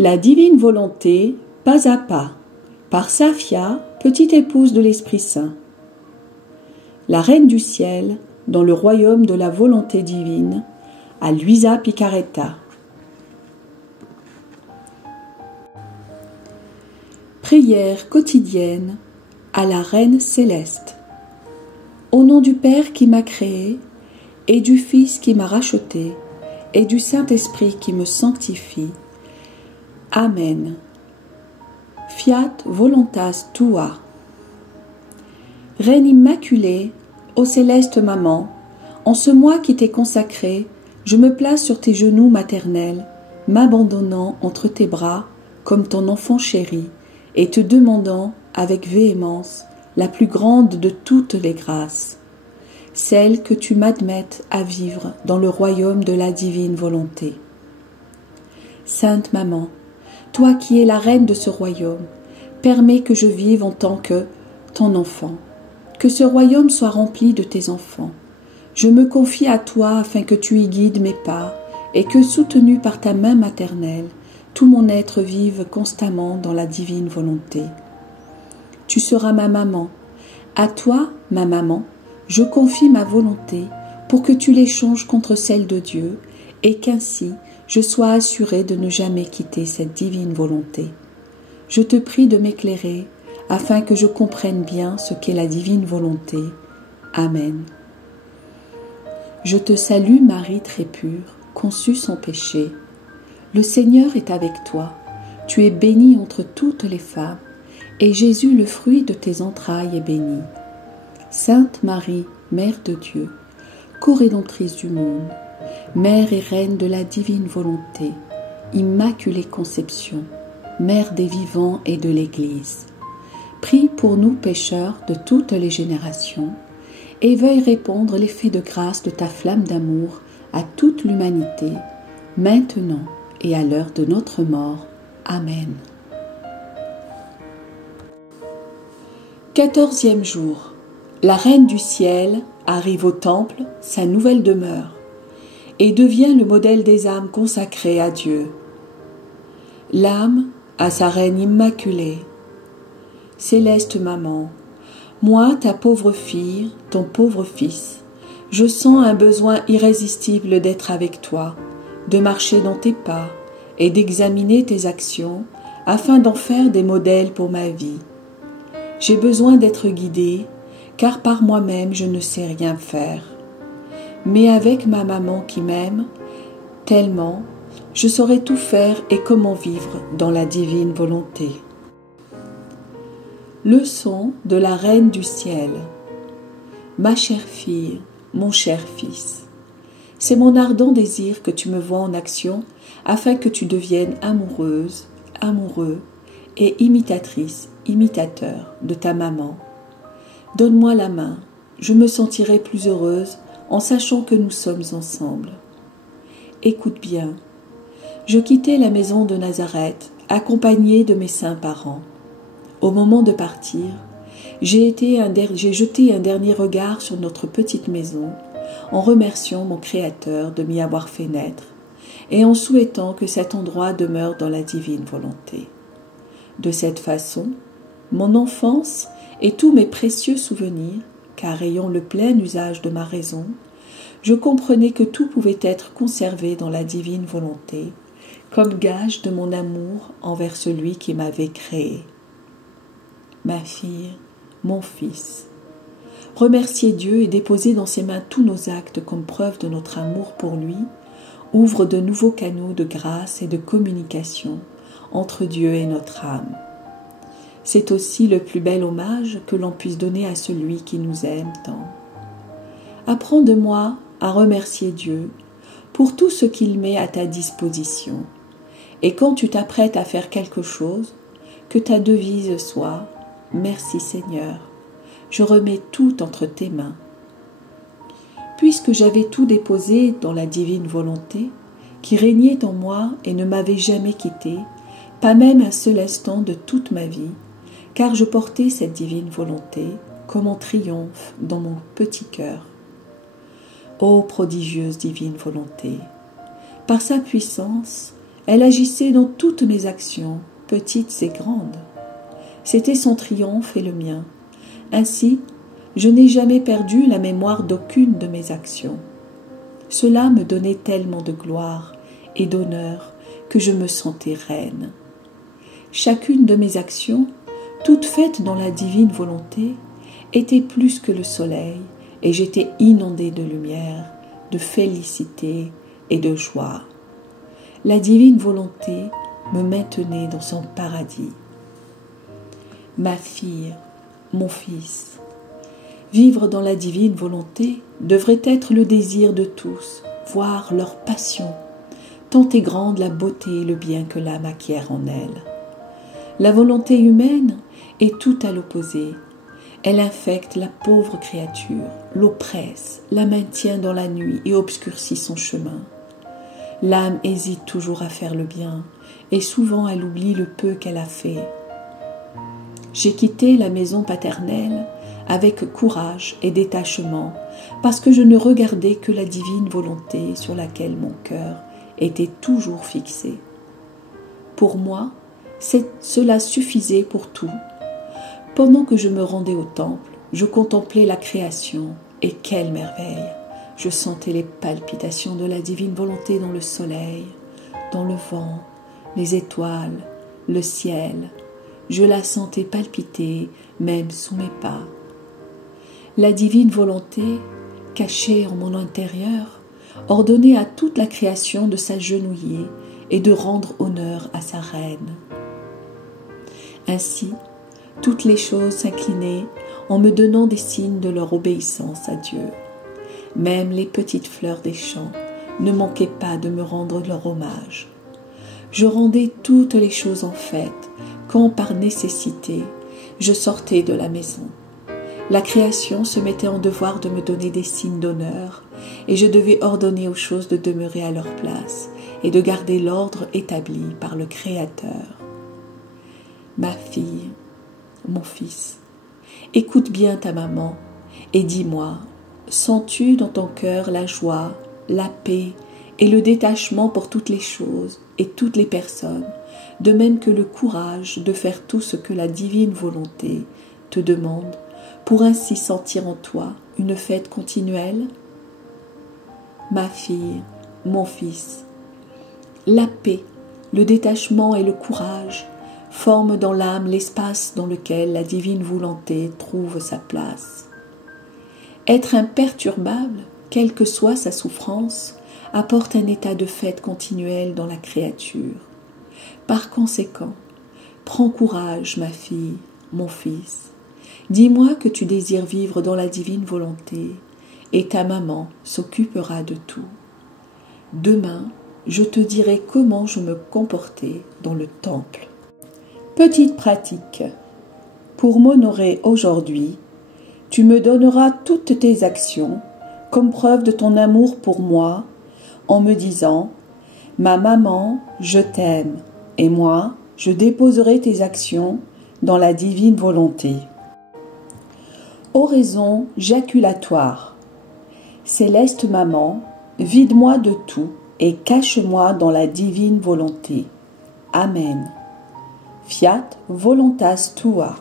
La divine volonté, pas à pas, par Safia, petite épouse de l'Esprit Saint. La Reine du Ciel, dans le royaume de la volonté divine, à Luisa Picaretta. Prière quotidienne à la Reine céleste. Au nom du Père qui m'a créé, et du Fils qui m'a racheté, et du Saint-Esprit qui me sanctifie. Amen. Fiat voluntas tua. Reine immaculée, ô céleste maman, en ce mois qui t'est consacré, je me place sur tes genoux maternels, m'abandonnant entre tes bras comme ton enfant chéri, et te demandant avec véhémence la plus grande de toutes les grâces, celle que tu m'admettes à vivre dans le royaume de la divine volonté. Sainte Maman, toi qui es la reine de ce royaume, permets que je vive en tant que ton enfant, que ce royaume soit rempli de tes enfants. Je me confie à toi afin que tu y guides mes pas et que, soutenu par ta main maternelle, tout mon être vive constamment dans la divine volonté. Tu seras ma maman. À toi, ma maman, je confie ma volonté pour que tu l'échanges contre celle de Dieu et qu'ainsi je sois assurée de ne jamais quitter cette divine volonté. Je te prie de m'éclairer afin que je comprenne bien ce qu'est la divine volonté. Amen. Je te salue Marie très pure, conçue sans péché. Le Seigneur est avec toi. Tu es bénie entre toutes les femmes, et Jésus, le fruit de tes entrailles, est béni. Sainte Marie, Mère de Dieu, co-rédemptrice du monde, Mère et Reine de la divine volonté, Immaculée Conception, Mère des vivants et de l'Église, prie pour nous pécheurs de toutes les générations, et veuille répandre l'effet de grâce de ta flamme d'amour à toute l'humanité, maintenant et à l'heure de notre mort. Amen. 14e jour. La Reine du Ciel arrive au Temple, sa nouvelle demeure, et devient le modèle des âmes consacrées à Dieu. L'âme à sa Reine immaculée. Céleste Maman, moi, ta pauvre fille, ton pauvre fils, je sens un besoin irrésistible d'être avec toi, de marcher dans tes pas et d'examiner tes actions afin d'en faire des modèles pour ma vie. J'ai besoin d'être guidée, car par moi-même je ne sais rien faire. Mais avec ma maman qui m'aime tellement, je saurai tout faire et comment vivre dans la divine volonté. Leçon de la Reine du Ciel. Ma chère fille, mon cher fils, c'est mon ardent désir que tu me vois en action afin que tu deviennes amoureuse, amoureux et imitatrice, imitateur de ta maman. Donne-moi la main, je me sentirai plus heureuse en sachant que nous sommes ensemble. Écoute bien, je quittais la maison de Nazareth, accompagnée de mes saints parents. Au moment de partir, j'ai jeté un dernier regard sur notre petite maison, en remerciant mon Créateur de m'y avoir fait naître, et en souhaitant que cet endroit demeure dans la divine volonté. De cette façon, mon enfance et tous mes précieux souvenirs, car ayant le plein usage de ma raison, je comprenais que tout pouvait être conservé dans la divine volonté, comme gage de mon amour envers celui qui m'avait créé. Ma fille, mon fils, remercier Dieu et déposer dans ses mains tous nos actes comme preuve de notre amour pour lui ouvre de nouveaux canaux de grâce et de communication entre Dieu et notre âme. C'est aussi le plus bel hommage que l'on puisse donner à celui qui nous aime tant. Apprends de moi à remercier Dieu pour tout ce qu'il met à ta disposition. Et quand tu t'apprêtes à faire quelque chose, que ta devise soit « Merci Seigneur, je remets tout entre tes mains ». Puisque j'avais tout déposé dans la divine volonté, qui régnait en moi et ne m'avait jamais quitté, pas même un seul instant de toute ma vie, car je portais cette divine volonté comme en triomphe dans mon petit cœur. Ô prodigieuse divine volonté, par sa puissance, Elle agissait dans toutes mes actions, petites et grandes. C'était son triomphe et le mien. Ainsi, je n'ai jamais perdu la mémoire d'aucune de mes actions. Cela me donnait tellement de gloire et d'honneur que je me sentais reine. Chacune de mes actions, toutes faites dans la divine volonté, était plus que le soleil, et j'étais inondée de lumière, de félicité et de joie. La divine volonté me maintenait dans son paradis. Ma fille, mon fils, vivre dans la divine volonté devrait être le désir de tous, voire leur passion, tant est grande la beauté et le bien que l'âme acquiert en elle. La volonté humaine est tout à l'opposé. Elle infecte la pauvre créature, l'oppresse, la maintient dans la nuit et obscurcit son chemin. L'âme hésite toujours à faire le bien, et souvent elle oublie le peu qu'elle a fait. J'ai quitté la maison paternelle avec courage et détachement, parce que je ne regardais que la divine volonté sur laquelle mon cœur était toujours fixé. Pour moi, cela suffisait pour tout. Pendant que je me rendais au temple, je contemplais la création, et quelle merveille! Je sentais les palpitations de la divine volonté dans le soleil, dans le vent, les étoiles, le ciel. Je la sentais palpiter, même sous mes pas. La divine volonté, cachée en mon intérieur, ordonnait à toute la création de s'agenouiller et de rendre honneur à sa reine. Ainsi, toutes les choses s'inclinaient en me donnant des signes de leur obéissance à Dieu. Même les petites fleurs des champs ne manquaient pas de me rendre leur hommage. Je rendais toutes les choses en fête quand, par nécessité, je sortais de la maison. La création se mettait en devoir de me donner des signes d'honneur, et je devais ordonner aux choses de demeurer à leur place et de garder l'ordre établi par le Créateur. Ma fille, mon fils, écoute bien ta maman et dis-moi, sens-tu dans ton cœur la joie, la paix et le détachement pour toutes les choses et toutes les personnes, de même que le courage de faire tout ce que la divine volonté te demande, pour ainsi sentir en toi une fête continuelle? Ma fille, mon fils, la paix, le détachement et le courage forment dans l'âme l'espace dans lequel la divine volonté trouve sa place. Être imperturbable, quelle que soit sa souffrance, apporte un état de fête continuelle dans la créature. Par conséquent, prends courage, ma fille, mon fils. Dis-moi que tu désires vivre dans la divine volonté, et ta maman s'occupera de tout. Demain, je te dirai comment je me comportais dans le temple. Petite pratique. Pour m'honorer aujourd'hui, tu me donneras toutes tes actions comme preuve de ton amour pour moi en me disant « Ma maman, je t'aime et moi, je déposerai tes actions dans la divine volonté. » Oraison jaculatoire. Céleste maman, vide-moi de tout et cache-moi dans la divine volonté. Amen. Fiat voluntas tua.